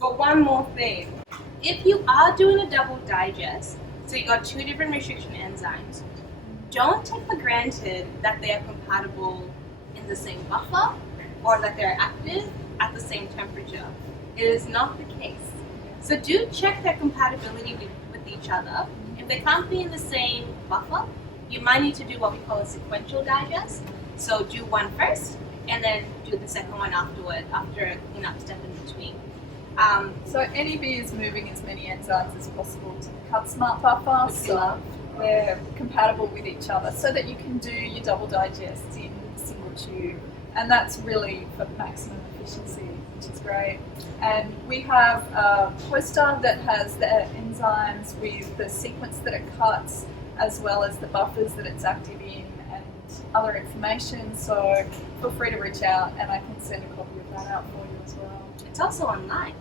But one more thing. If you are doing a double digest, so you got two different restriction enzymes, don't take for granted that they are compatible in the same buffer or that they're active at the same temperature. It is not the case. So do check their compatibility with each other. If they can't be in the same buffer, you might need to do what we call a sequential digest. So do one first and then do the second one afterward, after a cleanup step in between. So NEB is moving as many enzymes as possible to the cut smart buffer, so they're compatible with each other so that you can do your double digests in a single tube. And that's really for maximum efficiency, which is great. And we have a poster that has the enzymes with the sequence that it cuts, as well as the buffers that it's active in and other information. So feel free to reach out and I can send a copy of that out for you as well. It's also online.